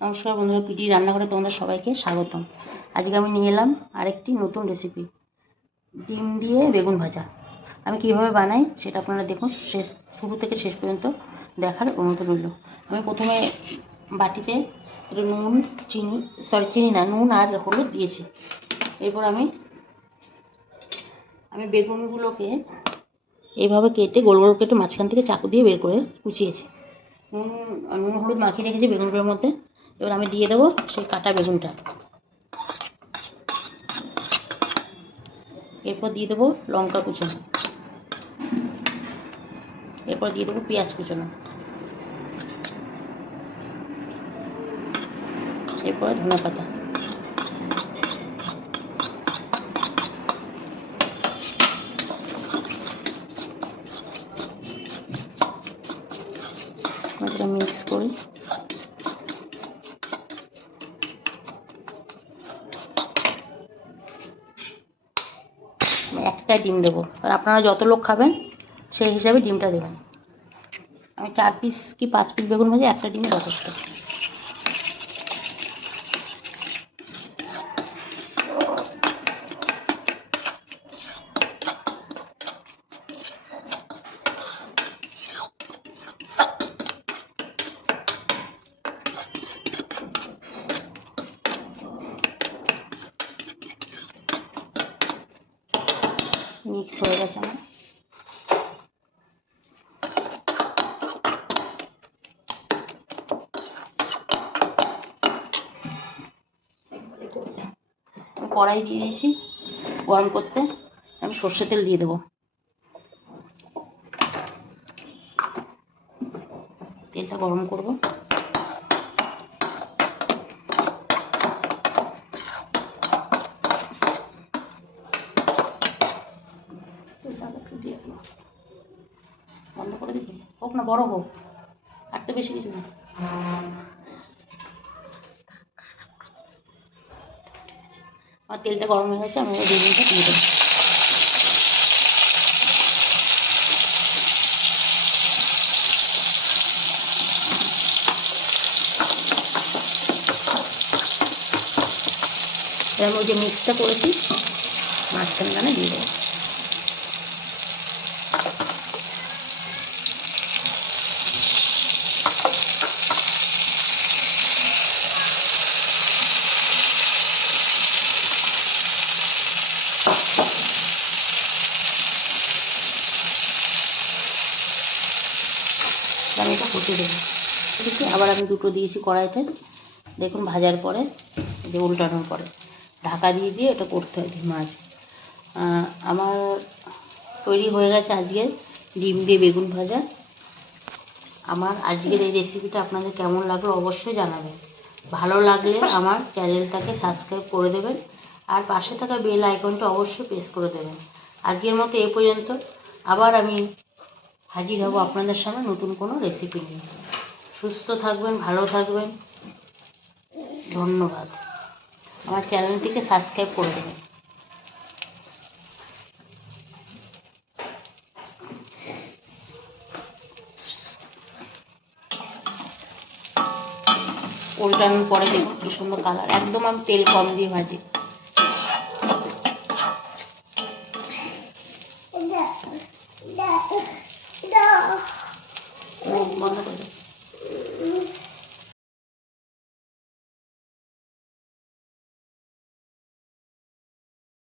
নমস্কার বন্ধুরা, পিটি রান্নাঘরে তোমাদের সবাইকে স্বাগতম। আজকে আমি নিয়ে এলাম আরেকটি নতুন রেসিপি, ডিম দিয়ে বেগুন ভাজা। আমি কীভাবে বানাই সেটা আপনারা দেখুন, শুরু থেকে শেষ পর্যন্ত দেখার অনুরোধ রইল। আমি প্রথমে বাটিতে একটু নুন আর হলুদ দিয়েছি। এরপর আমি বেগুনগুলোকে এইভাবে কেটে গোল গোল কেটে মাঝখান থেকে চাকু দিয়ে বের করে কুচিয়েছি। নুন হলুদ মাখিয়ে রেখেছি বেগুনগুলোর মধ্যে। এবার আমি দিয়ে দেবো সেই কাটা বেগুনটা। এরপর দিয়ে দেবো লঙ্কা কুচনো, এরপর দিয়ে দেবো পেঁয়াজ কুচনো, এরপর ধনে পাতা, মিক্স করি। একটা ডিম দেবো, আর আপনারা যত লোক খাবেন সেই হিসাবে ডিমটা দেবেন। আমি 4 পিস কি 5 পিস বেগুন ভাজি, একটা ডিমে যথেষ্ট। মিক্স হয়ে গেছে আমার। কড়াই দিয়ে দিয়েছি গরম করতে। আমি সর্ষে তেল দিয়ে দেবো। তেলটা গরম করব। বন্ধ করে দিবি, হোক না বড় হোক, আর তো বেশি কিছু না। আমার তেলটা গরম হয়ে গেছে, আমি বেগুনটা দিয়ে দেবো। এবার আমি যে মিক্সটা করেছি মাঝখানে দিয়ে দেবো। আমি এটা ফুটে দেবো। আবার আমি দুটো দিয়েছি কড়াইতে, দেখুন ভাজার পরে যে উল্টানোর পরে ঢাকা দিয়ে দিয়ে এটা করতে হয় ধিমা আছে। আমার তৈরি হয়ে গেছে আজকের ডিম দিয়ে বেগুন ভাজা। আমার আজকের এই রেসিপিটা আপনাদের কেমন লাগলো অবশ্যই জানাবেন। ভালো লাগলে আমার চ্যানেলটাকে সাবস্ক্রাইব করে দেবেন, আর পাশে থাকা বেল আইকনটা অবশ্যই প্রেস করে দেবেন। আজকের মতো এ পর্যন্ত। আবার আমি হাজির হব আপনাদের সামনে নতুন কোনো রেসিপি নিয়ে। সুস্থ থাকবেন, ভালো থাকবেন। ধন্যবাদ। আমার চ্যানেলটিকে সাবস্ক্রাইব করে দেবেন। উল্টানোর পরে দেখুন কি সুন্দর কালার। একদম আমি তেল কম দিয়ে ভাজি।